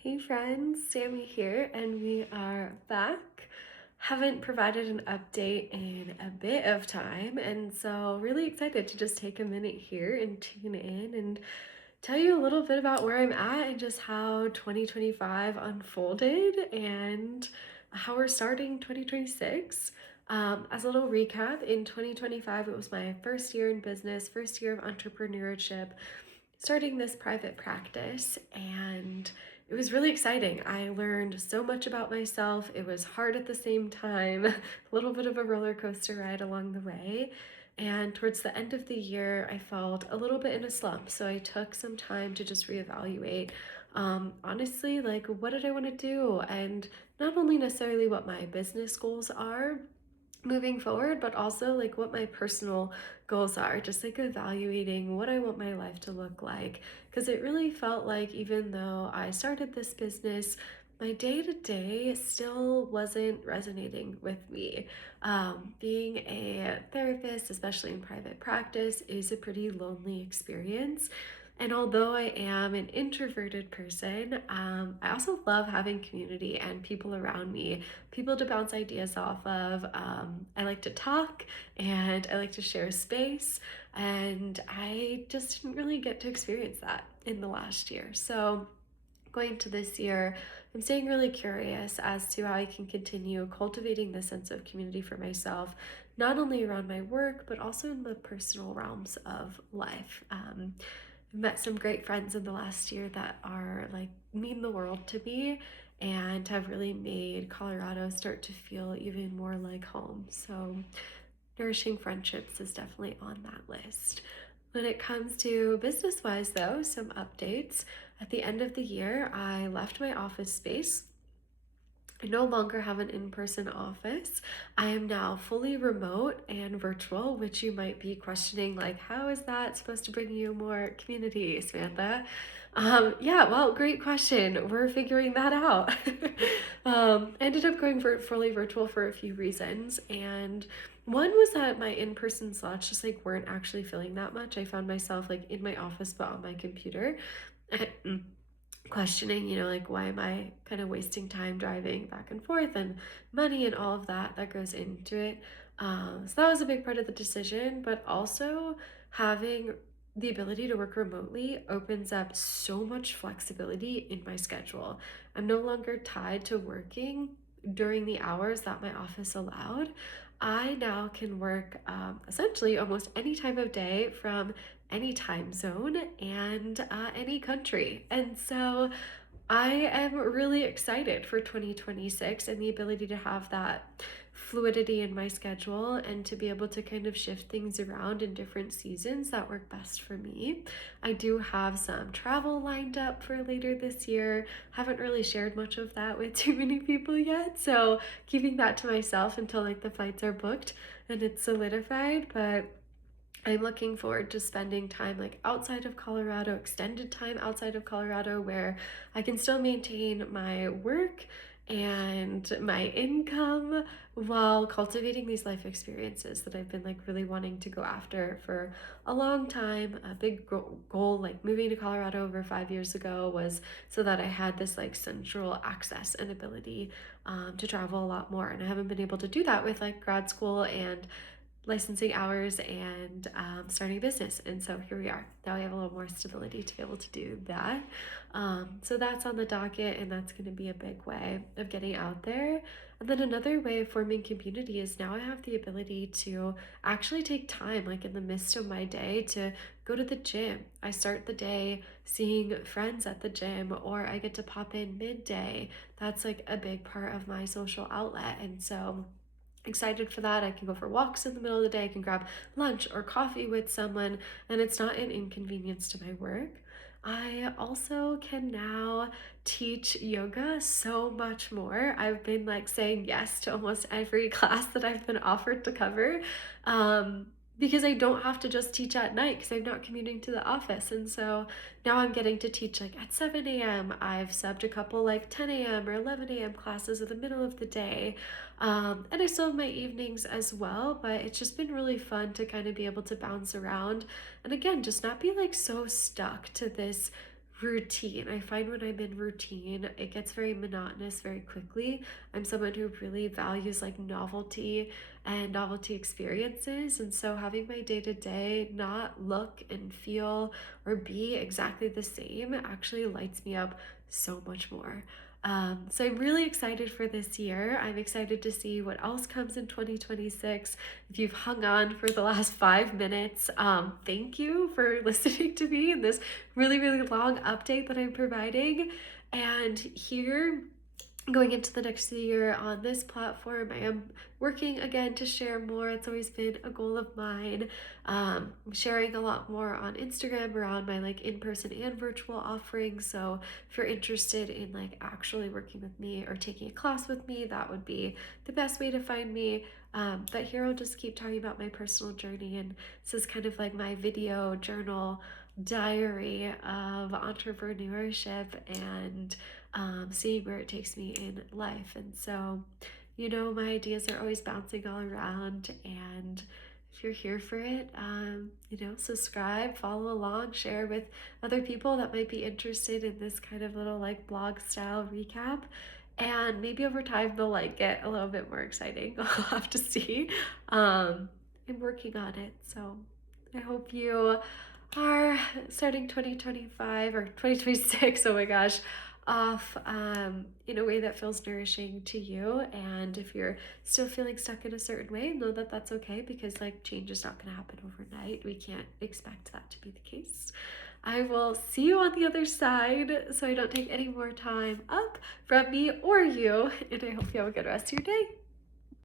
Hey friends, Sammy here, and we are back. Haven't provided an update in a bit of time, and so really excited to just take a minute here and tune in and tell you a little bit about where I'm at and just how 2025 unfolded and how we're starting 2026. As a little recap, in 2025, it was my first year in business, first year of entrepreneurship, starting this private practice, and it was really exciting. I learned so much about myself. It was hard at the same time, a little bit of a roller coaster ride along the way. And towards the end of the year, I felt a little bit in a slump. So I took some time to just reevaluate. Honestly, like, what did I want to do? And not only necessarily what my business goals are moving forward, but also like what my personal goals are, just like evaluating what I want my life to look like. Because it really felt like even though I started this business, my day to day still wasn't resonating with me. Being a therapist, especially in private practice, is a pretty lonely experience. And although I am an introverted person, I also love having community and people around me, people to bounce ideas off of. I like to talk and I like to share space, and I just didn't really get to experience that in the last year. So, going to this year, I'm staying really curious as to how I can continue cultivating this sense of community for myself, not only around my work, but also in the personal realms of life. I've met some great friends in the last year that are like mean the world to me and have really made Colorado start to feel even more like home. So, nourishing friendships is definitely on that list. When it comes to business wise, though, some updates. At the end of the year, I left my office space. I no longer have an in person office. I am now fully remote and virtual, which you might be questioning, like, how is that supposed to bring you more community, Samantha? Yeah, well, great question. We're figuring that out. I ended up going fully virtual for a few reasons. And one was that my in person slots just like weren't actually filling that much. I found myself like in my office, but on my computer. Questioning, like why am I kind of wasting time driving back and forth and money and all of that goes into it. So that was a big part of the decision, but also having the ability to work remotely opens up so much flexibility in my schedule. I'm no longer tied to working during the hours that my office allowed. I now can work essentially almost any time of day from any time zone and any country. And so I am really excited for 2026 and the ability to have that fluidity in my schedule and to be able to kind of shift things around in different seasons that work best for me. I do have some travel lined up for later this year. Haven't really shared much of that with too many people yet, so keeping that to myself until like the flights are booked and it's solidified, but I'm looking forward to spending time like outside of Colorado, extended time outside of Colorado, where I can still maintain my work and my income while cultivating these life experiences that I've been like really wanting to go after for a long time. A big goal, like moving to Colorado over 5 years ago, was so that I had this like central access and ability to travel a lot more. And I haven't been able to do that with like grad school and licensing hours and starting a business. And so here we are. Now we have a little more stability to be able to do that. So that's on the docket, and that's going to be a big way of getting out there. And then another way of forming community is now I have the ability to actually take time, like in the midst of my day, to go to the gym. I start the day seeing friends at the gym, or I get to pop in midday. That's like a big part of my social outlet. And so excited for that. I can go for walks in the middle of the day. I can grab lunch or coffee with someone, and it's not an inconvenience to my work. I also can now teach yoga so much more. I've been like saying yes to almost every class that I've been offered to cover. Um, because I don't have to just teach at night because I'm not commuting to the office. And so now I'm getting to teach like at 7 a.m. I've subbed a couple like 10 a.m. or 11 a.m. classes in the middle of the day. And I still have my evenings as well, but it's just been really fun to kind of be able to bounce around. And again, just not be like so stuck to this routine. I find when I'm in routine, it gets very monotonous very quickly. I'm someone who really values like novelty and novelty experiences. And so having my day to day not look and feel or be exactly the same actually lights me up so much more. So I'm really excited for this year. I'm excited to see what else comes in 2026. If you've hung on for the last 5 minutes, thank you for listening to me in this really, really long update that I'm providing. And here, going into the next year on this platform, I am working again to share more. It's always been a goal of mine. I'm sharing a lot more on Instagram around my like in-person and virtual offerings. So if you're interested in like actually working with me or taking a class with me, that would be the best way to find me. But here I'll just keep talking about my personal journey, and this is kind of like my video journal diary of entrepreneurship and seeing where it takes me in life. And so, my ideas are always bouncing all around. And if you're here for it, subscribe, follow along, share with other people that might be interested in this kind of little like blog style recap. And maybe over time they'll like get a little bit more exciting. I'll have to see. I'm working on it. So I hope you are starting 2025 or 2026, oh my gosh, off in a way that feels nourishing to you. And if you're still feeling stuck in a certain way, know that that's okay, because like change is not going to happen overnight. We can't expect that to be the case. I will see you on the other side so I don't take any more time up from me or you. And I hope you have a good rest of your day.